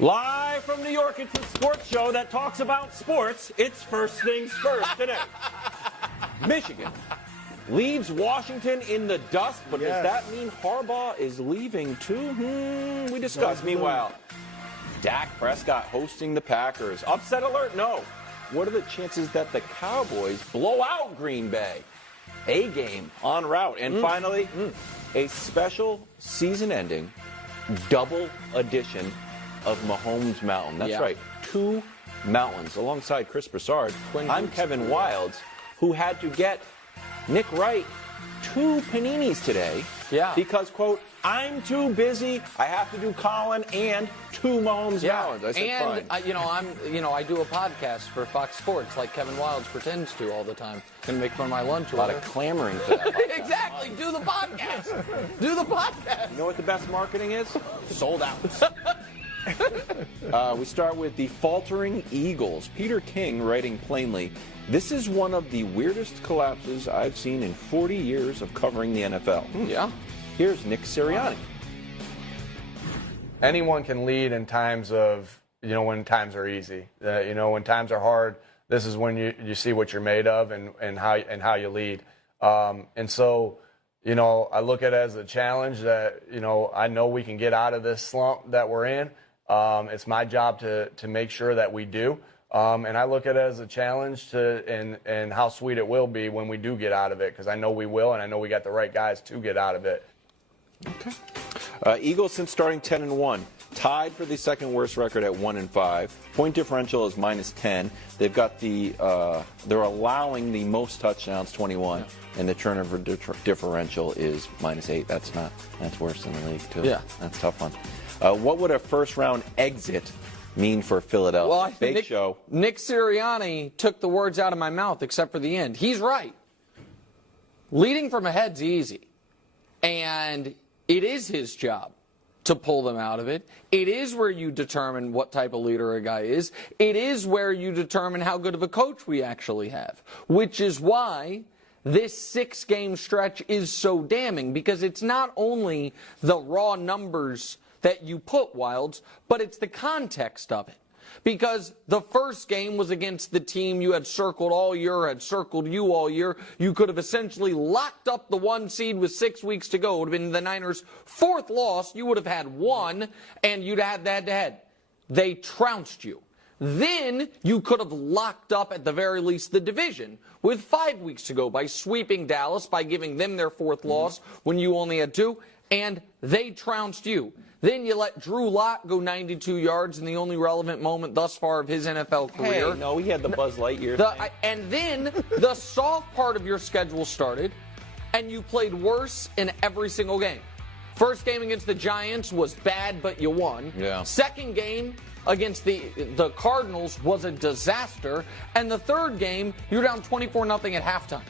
Live from New York, it's a sports show that talks about sports. It's First Things First today. Michigan leaves Washington in the dust, but does that mean Harbaugh is leaving too? We discussed. Meanwhile, Dak Prescott hosting the Packers. Upset alert? No. What are the chances that the Cowboys blow out Green Bay? A game en route. And finally, a special season-ending double edition of Mahomes Mountain. That's right, 2 mountains. Alongside Chris Broussard, I'm Kevin Wildes, who had to get Nick Wright 2 paninis today. Because, quote, I'm too busy. I have to do Colin and 2 Mahomes Mountains. I said, and fine. I do a podcast for Fox Sports, like Kevin Wildes pretends to all the time. Gonna make fun of my lunch. A lot of clamoring for that podcast. Exactly. Do the podcast. Do the podcast. You know what the best marketing is? Sold out. We start with the faltering Eagles. Peter King writing plainly, this is one of the weirdest collapses I've seen in 40 years of covering the NFL. Here's Nick Sirianni. Anyone can lead in times of, when times are easy. When times are hard, this is when you see what you're made of and how you lead. And so, I look at it as a challenge that, I know we can get out of this slump that we're in. It's my job to make sure that we do. And I look at it as a challenge and how sweet it will be when we do get out of it, because I know we will, and I know we got the right guys to get out of it. Okay. Eagles, since starting 10-1, tied for the second worst record at 1-5. Point differential is -10. They've got they're allowing the most touchdowns, 21, and the turnover differential is -8. That's worse than the league too. That's a tough one. What would a first-round exit mean for Philadelphia? Well, I think Nick Sirianni took the words out of my mouth, except for the end. He's right. Leading from ahead's easy, and it is his job to pull them out of it. It is where you determine what type of leader a guy is. It is where you determine how good of a coach we actually have, which is why this 6-game stretch is so damning, because it's not only the raw numbers that you put, Wildes, but it's the context of it. Because the first game was against the team you had circled all year, had circled you all year. You could have essentially locked up the 1 seed with 6 weeks to go. It would have been the Niners' 4th loss. You would have had 1, and you'd have had the head-to-head. They trounced you. Then you could have locked up, at the very least, the division with 5 weeks to go by sweeping Dallas, by giving them their 4th loss when you only had 2, and they trounced you. Then you let Drew Lock go 92 yards in the only relevant moment thus far of his NFL career. Hey, no, he had the Buzz Lightyear thing. And then the soft part of your schedule started, and you played worse in every single game. First game against the Giants was bad, but you won. Second game against the Cardinals was a disaster. And the third game, you were down 24-0 at halftime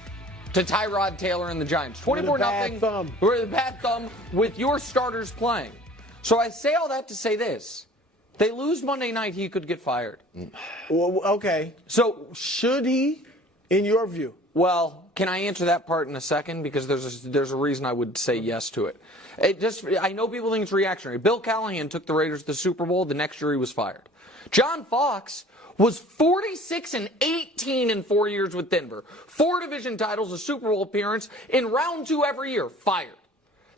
to Tyrod Taylor and the Giants. 24-0 with a bad thumb with your starters playing. So I say all that to say this. They lose Monday night, he could get fired. Well, okay. So should he, in your view? Well, can I answer that part in a second? Because there's a reason I would say yes to it. I know people think it's reactionary. Bill Callahan took the Raiders to the Super Bowl. The next year he was fired. John Fox was 46-18 in 4 years with Denver. 4 division titles, a Super Bowl appearance in round 2 every year. Fired.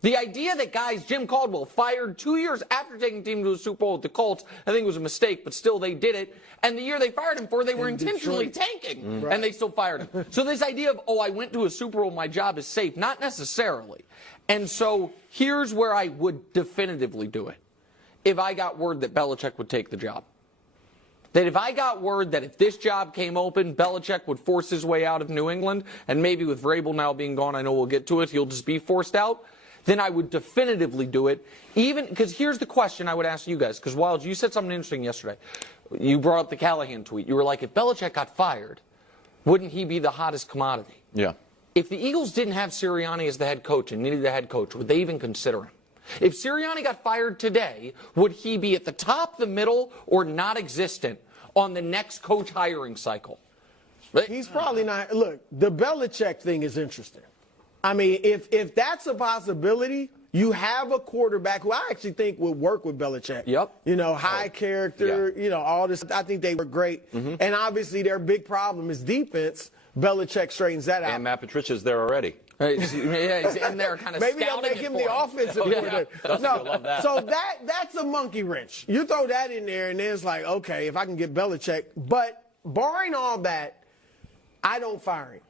The idea that Jim Caldwell fired 2 years after taking the team to a Super Bowl with the Colts, I think it was a mistake, but still they did it. And the year they fired him for, they were intentionally tanking, and they still fired him. So this idea of, I went to a Super Bowl, my job is safe, not necessarily. And so here's where I would definitively do it. If I got word that Belichick would take the job. That if I got word that if this job came open, Belichick would force his way out of New England, and maybe with Vrabel now being gone, I know we'll get to it, he'll just be forced out, then I would definitively do it. Even because here's the question I would ask you guys, because Wildes, you said something interesting yesterday. You brought up the Callahan tweet. You were like, if Belichick got fired, wouldn't he be the hottest commodity? Yeah. If the Eagles didn't have Sirianni as the head coach and needed a head coach, would they even consider him? If Sirianni got fired today, would he be at the top, the middle, or not existent on the next coach hiring cycle? He's probably not. Look, the Belichick thing is interesting. I mean, if that's a possibility, you have a quarterback who I actually think would work with Belichick. Yep. You know, high character, you know, all this. I think they were great. And obviously their big problem is defense. Belichick straightens that out. And Matt Patricia's there already. Yeah, he's in there kind of Maybe they'll make him the offensive coordinator. Love that. So that's a monkey wrench. You throw that in there, and then it's like, okay, if I can get Belichick. But barring all that, I don't fire him.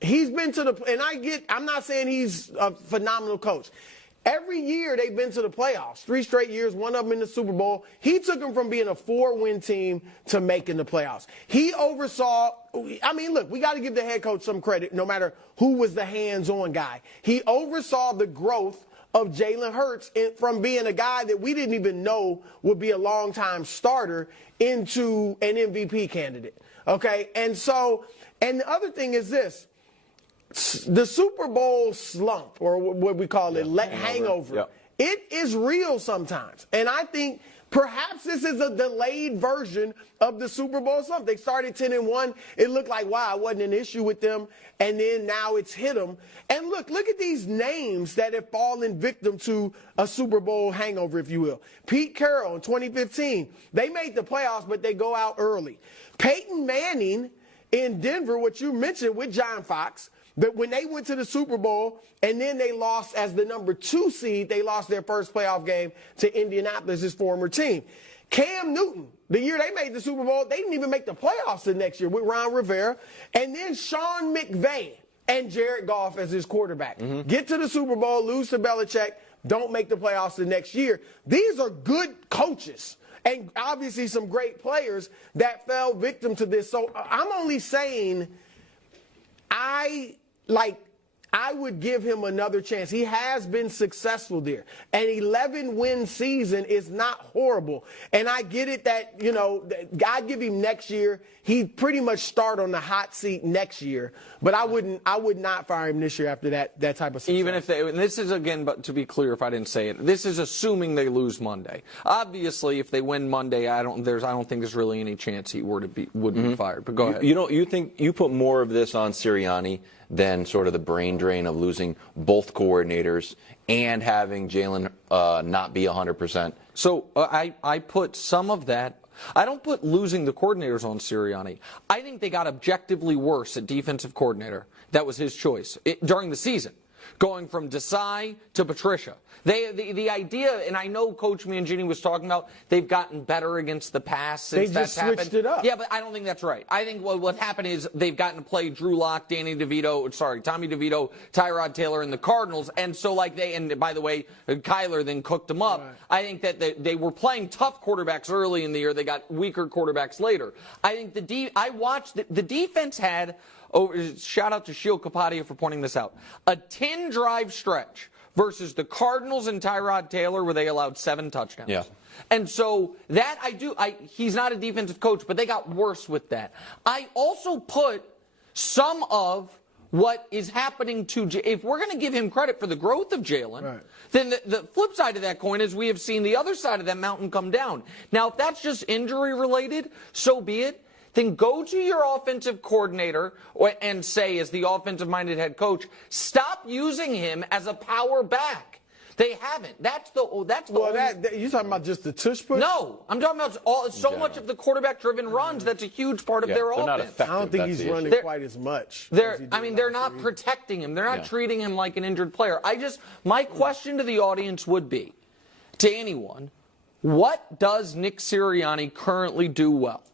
He's been to the – and I'm not saying he's a phenomenal coach. Every year they've been to the playoffs, 3 straight years, one of them in the Super Bowl. He took them from being a 4-win team to making the playoffs. He oversaw – I mean, look, we got to give the head coach some credit no matter who was the hands-on guy. He oversaw the growth of Jalen Hurts from being a guy that we didn't even know would be a long-time starter into an MVP candidate, okay? And the other thing is this. The Super Bowl slump, or what we call it, hangover, it is real sometimes. And I think perhaps this is a delayed version of the Super Bowl slump. They started 10-1. It looked like, wow, it wasn't an issue with them. And then now it's hit them. And look at these names that have fallen victim to a Super Bowl hangover, if you will. Pete Carroll in 2015, they made the playoffs, but they go out early. Peyton Manning in Denver, what you mentioned with John Fox, but when they went to the Super Bowl and then they lost as the number 2 seed, they lost their first playoff game to Indianapolis, his former team. Cam Newton, the year they made the Super Bowl, they didn't even make the playoffs the next year with Ron Rivera. And then Sean McVay and Jared Goff as his quarterback. Get to the Super Bowl, lose to Belichick, don't make the playoffs the next year. These are good coaches. And obviously some great players that fell victim to this. So I'm only saying I would give him another chance. He has been successful there. An 11-win season is not horrible. And I get it that, you know, I'd give him next year. He'd pretty much start on the hot seat next year. But I would not fire him this year after that type of success. Even if they, and this is again, but to be clear, if I didn't say it, this is assuming they lose Monday. Obviously, if they win Monday, I don't think there's really any chance he would be fired. But go ahead. You think you put more of this on Sirianni than sort of the brain drain of losing both coordinators and having Jalen not be 100%? So I put some of that. I don't put losing the coordinators on Sirianni. I think they got objectively worse at defensive coordinator. That was his choice during the season, going from Desai to Patricia. The idea, and I know Coach Mangini was talking about, they've gotten better against the pass since that's happened. They just switched it up. Yeah, but I don't think that's right. I think what happened is they've gotten to play Drew Lock, Tommy DeVito, Tyrod Taylor, and the Cardinals, and so and by the way, Kyler then cooked them up. Right. I think that they were playing tough quarterbacks early in the year. They got weaker quarterbacks later. I think I watched the defense had. Shout out to Sheil Kapadia for pointing this out. A 10-drive stretch versus the Cardinals and Tyrod Taylor where they allowed 7 touchdowns. Yeah. And so that he's not a defensive coach, but they got worse with that. I also put some of what is happening to if we're going to give him credit for the growth of Jalen, right, then the flip side of that coin is we have seen the other side of that mountain come down. Now, if that's just injury related, so be it. Then go to your offensive coordinator and say, as the offensive-minded head coach, stop using him as a power back. They haven't. You're talking about just the tush push? No, I'm talking about so much of the quarterback-driven runs. That's a huge part of their offense. I don't think he's running quite as much. They're not protecting him. They're not treating him like an injured player. My question to the audience would be, to anyone, what does Nick Sirianni currently do well?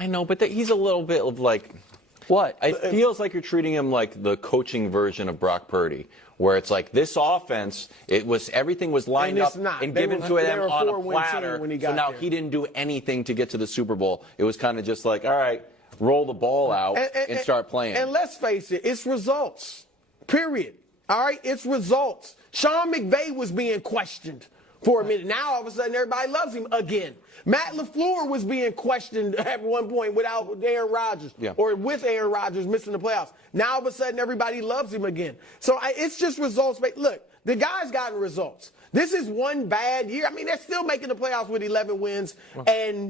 I know, but he's a little bit of like, what? It feels like you're treating him like the coaching version of Brock Purdy, where it's like this offense, everything was lined up and given to them on a platter. So now he didn't do anything to get to the Super Bowl. It was kind of just like, all right, roll the ball out and start playing. And let's face it, it's results. Period. All right, it's results. Sean McVay was being questioned for a minute. Now, all of a sudden, everybody loves him again. Matt LaFleur was being questioned at one point without Aaron Rodgers, or with Aaron Rodgers missing the playoffs. Now, all of a sudden, everybody loves him again. So it's just results. Look, the guy's gotten results. This is one bad year. I mean, they're still making the playoffs with 11 wins, and